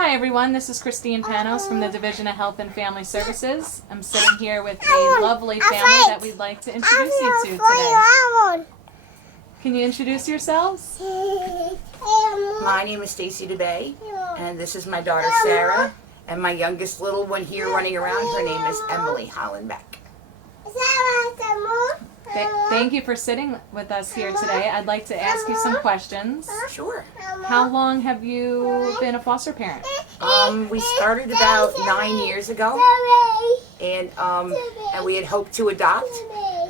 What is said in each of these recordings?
Hi everyone, this is Christine Panos from the Division of Health and Family Services. I'm sitting here with a lovely family that we'd like to introduce you to today. Can you introduce yourselves? My name is Stacy DeBay, and this is my daughter Sarah, and my youngest little one here running around, her name is Emily Hollenbeck. Thank you for sitting with us here today. I'd like to ask you some questions. Sure. How long have you been a foster parent? We started about 9 years ago, and we had hoped to adopt,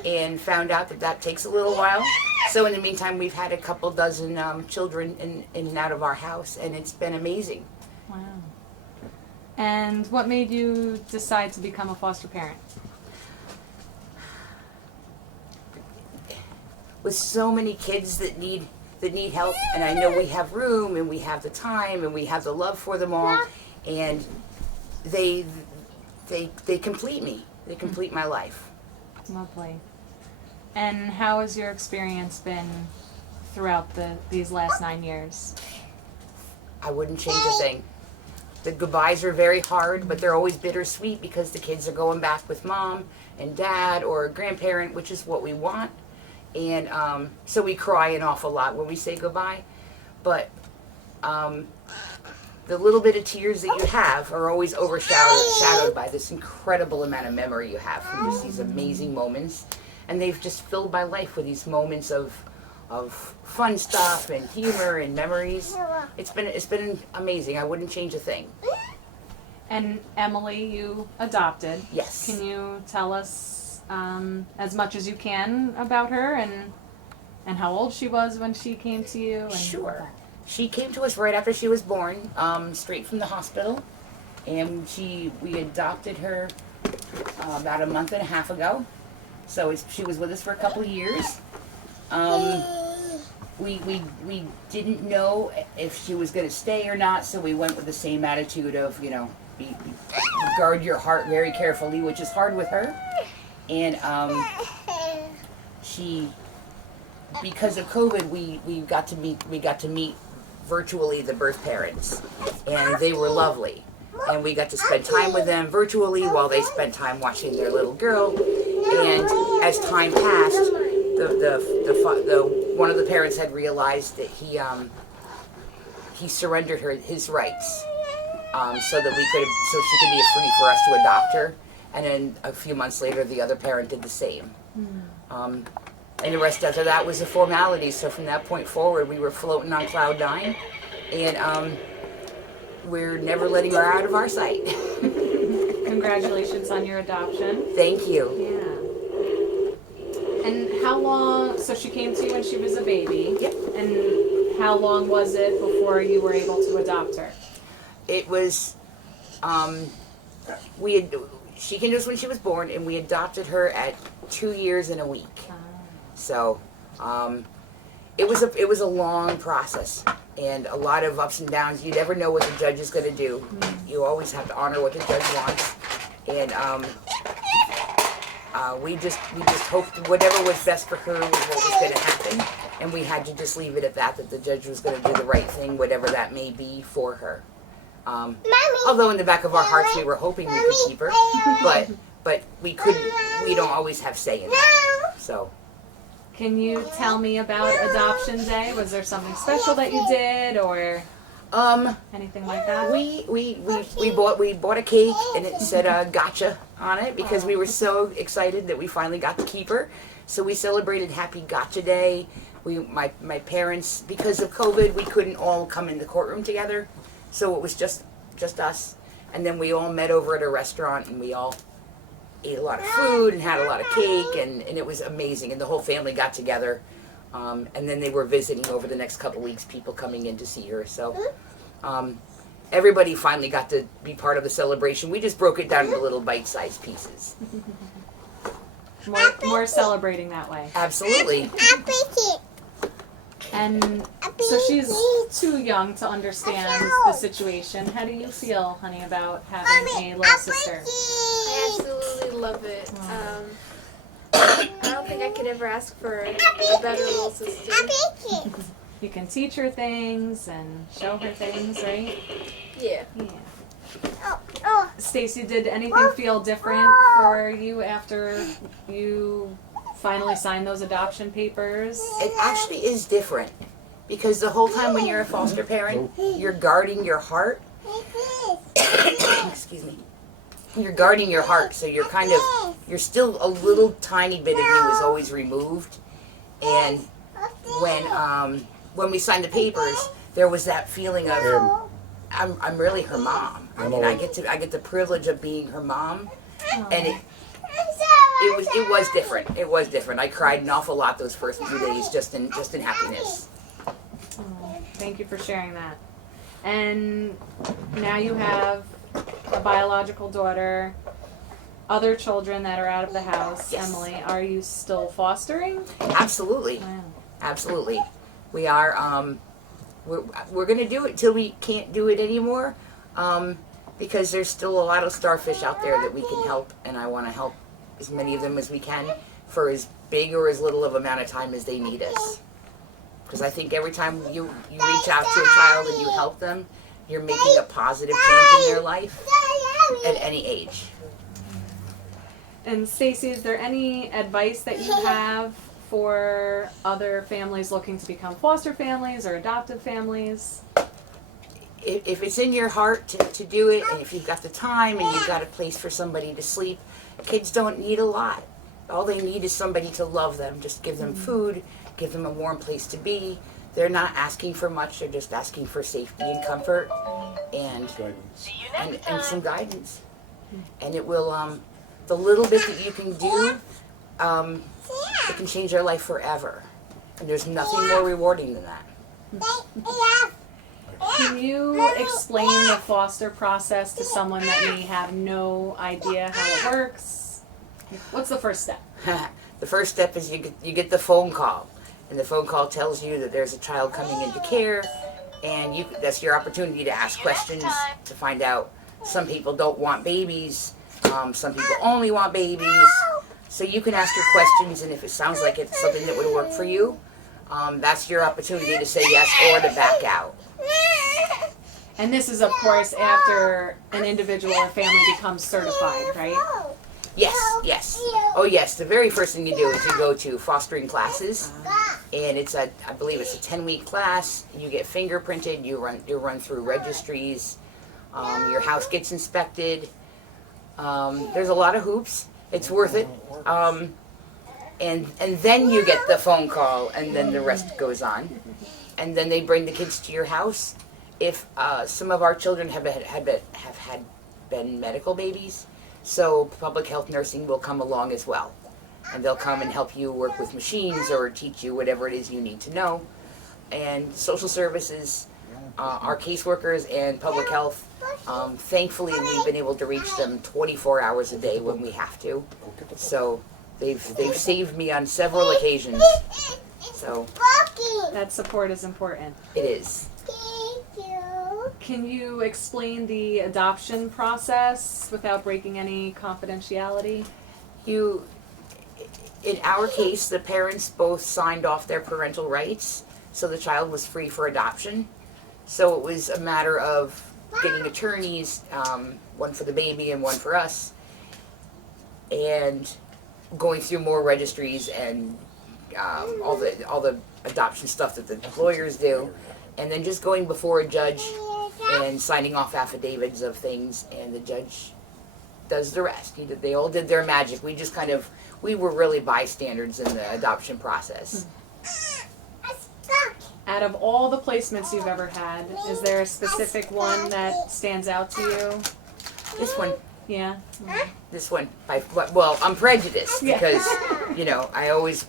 and found out that takes a little while. So in the meantime, we've had a couple dozen children in and out of our house, and it's been amazing. Wow. And what made you decide to become a foster parent? With so many kids that need help, and I know we have room, and we have the time, and we have the love for them all, and they complete me. They complete my life. Lovely. And how has your experience been throughout these last 9 years? I wouldn't change a thing. The goodbyes are very hard, but they're always bittersweet because the kids are going back with mom and dad or a grandparent, which is what we want. And so we cry an awful lot when we say goodbye. But the little bit of tears that you have are always overshadowed by this incredible amount of memory you have from just these amazing moments. And they've just filled my life with these moments of fun stuff and humor and memories. It's been amazing. I wouldn't change a thing. And Emily, you adopted. Yes. Can you tell us as much as you can about her and how old she was when she came to you? And Sure. She came to us right after she was born, straight from the hospital, and we adopted her about a month and a half ago. So she was with us for a couple of years. We didn't know if she was going to stay or not, so we went with the same attitude of, guard your heart very carefully, which is hard with her. And because of COVID, we got to meet virtually the birth parents, and they were lovely. And we got to spend time with them virtually while they spent time watching their little girl. And as time passed, the one of the parents had realized that he surrendered his rights, so she could be free for us to adopt her. And then a few months later, the other parent did the same. And the rest after that was a formality. So from that point forward, we were floating on cloud nine, and we're never letting her out of our sight. Congratulations on your adoption. Thank you. Yeah. And how long, so she came to you when she was a baby. Yep. And how long was it before you were able to adopt her? It was, she came to us when she was born, and we adopted her at 2 years and a week. So, it was a long process, and a lot of ups and downs. You never know what the judge is going to do. You always have to honor what the judge wants, and we just hoped whatever was best for her was what was going to happen, and we had to just leave it at that the judge was going to do the right thing, whatever that may be for her. Although in the back of our hearts we were hoping we could keep her, but we couldn't. We don't always have say in that. So. Can you tell me about Adoption Day? Was there something special that you did, or anything like that? We bought a cake, and it said "Gotcha" on it because we were so excited that we finally got to keep her. So we celebrated Happy Gotcha Day. My parents, because of COVID, we couldn't all come in the courtroom together, so it was just us. And then we all met over at a restaurant, and we all ate a lot of food and had a lot of cake, and it was amazing. And the whole family got together, and then they were visiting over the next couple weeks, people coming in to see her. So everybody finally got to be part of the celebration. We just broke it down into little bite-sized pieces. More celebrating that way. Absolutely. And so she's too young to understand the situation. How do you feel, honey, about having a little sister? I absolutely love it. I don't think I could ever ask for a better little sister. You can teach her things and show her things, right? Yeah. Yeah. Stacy, did anything feel different for you after you finally signed those adoption papers? It actually is different because the whole time when you're a foster parent, you're guarding your heart. Excuse me. You're guarding your heart, so you're you're still a little tiny bit of you is always removed. And when we signed the papers, there was that feeling of I'm really her mom. I mean, I get the privilege of being her mom, and it was different. It was different. I cried an awful lot those first few days, just in happiness. Oh, thank you for sharing that. And now you have a biological daughter, other children that are out of the house. Yes. Emily, are you still fostering? Absolutely, Wow. absolutely. We are. We're going to do it till we can't do it anymore, because there's still a lot of starfish out there that we can help, and I want to help as many of them as we can for as big or as little of amount of time as they need us. Because I think every time you reach out to a child and you help them, you're making a positive change in their life at any age. And Stacy, is there any advice that you have for other families looking to become foster families or adoptive families? If it's in your heart to do it, and if you've got the time and you've got a place for somebody to sleep, kids don't need a lot. All they need is somebody to love them. Just give them food, give them a warm place to be. They're not asking for much, they're just asking for safety and comfort and some guidance. And it will, the little bit that you can do, it can change their life forever. And there's nothing more rewarding than that. Can you explain the foster process to someone that may have no idea how it works? What's the first step? The first step is you get the phone call. And the phone call tells you that there's a child coming into care, and that's your opportunity to ask questions to find out. Some people don't want babies, some people only want babies. So you can ask your questions, and if it sounds like it's something that would work for you, that's your opportunity to say yes or to back out. And this is, of course, after an individual or family becomes certified, right? Yes, yes. Oh, yes. The very first thing you do is you go to fostering classes, and I believe it's a 10-week class. You get fingerprinted. You run through registries. Your house gets inspected. There's a lot of hoops. It's worth it. And then you get the phone call, and then the rest goes on. And then they bring the kids to your house. If some of our children have been medical babies, so public health nursing will come along as well. And they'll come and help you work with machines or teach you whatever it is you need to know. And social services, our caseworkers and public health, thankfully we've been able to reach them 24 hours a day when we have to. So they've saved me on several occasions. So That support is important. it is. Can you explain the adoption process without breaking any confidentiality? In our case, the parents both signed off their parental rights, so the child was free for adoption. So it was a matter of getting attorneys, one for the baby and one for us, and going through more registries and all the adoption stuff that the lawyers do, and then just going before a judge and signing off affidavits of things, and the judge does the rest. They all did their magic. We were really bystanders in the adoption process. Out of all the placements you've ever had, is there a specific one that stands out to you? This one, Yeah? this one, well, I'm prejudiced because,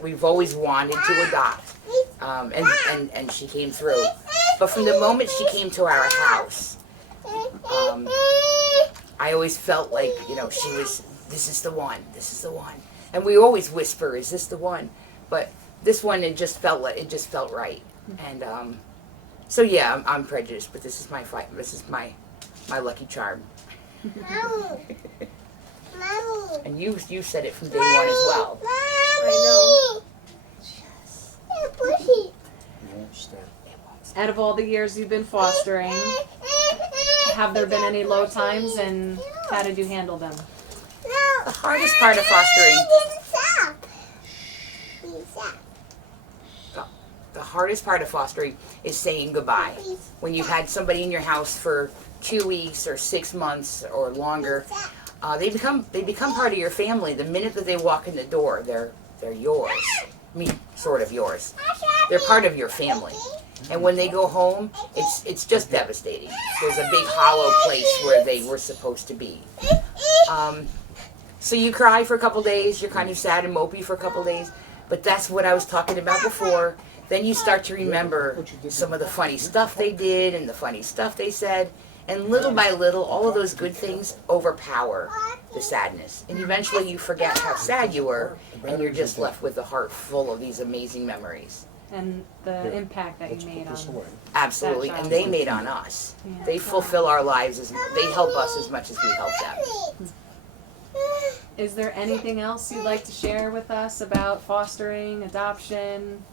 we've always wanted to adopt, and she came through. But from the moment she came to our house, I always felt like, this is the one, this is the one. And we always whisper, is this the one? But this one, it just felt right. And so yeah, I'm prejudiced, but this is my fight. This is my lucky charm. And you said it from day one as well. I know. out of all the years you've been fostering, have there been any low times, and how did you handle them? The hardest part of fostering. The hardest part of fostering is saying goodbye. When you've had somebody in your house for 2 weeks or 6 months or longer, they become part of your family. The minute that they walk in the door, they're yours. I mean, sort of yours. They're part of your family. And when they go home, it's just devastating. There's a big hollow place where they were supposed to be. So you cry for a couple days. You're kind of sad and mopey for a couple days. But that's what I was talking about before. Then you start to remember some of the funny stuff they did and the funny stuff they said. And little by little, all of those good things overpower the sadness. And eventually you forget how sad you were, and you're just left with a heart full of these amazing memories. And the impact that you made on. Absolutely, and they made on us. Yeah. They fulfill our lives, they help us as much as we help them. Is there anything else you'd like to share with us about fostering, adoption?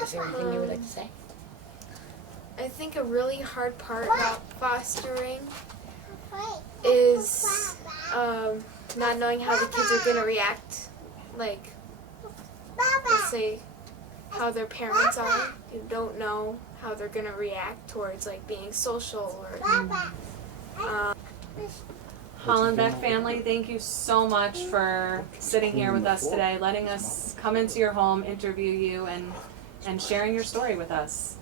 Is there anything you would like to say? I think a really hard part about fostering is not knowing how the kids are going to react. Like, let's say how their parents are. You don't know how they're going to react towards like being social or Hollenbeck family, thank you so much for sitting here with us today, letting us come into your home, interview you, and sharing your story with us.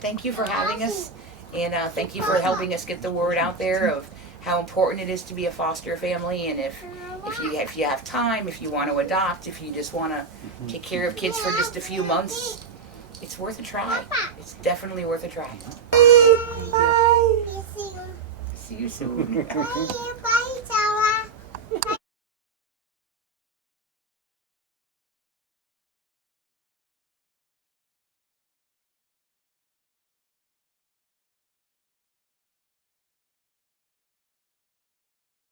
Thank you for having us, and thank you for helping us get the word out there of how important it is to be a foster family. And if you have time, if you want to adopt, if you just want to take care of kids for just a few months, it's worth a try. It's definitely worth a try. See you soon.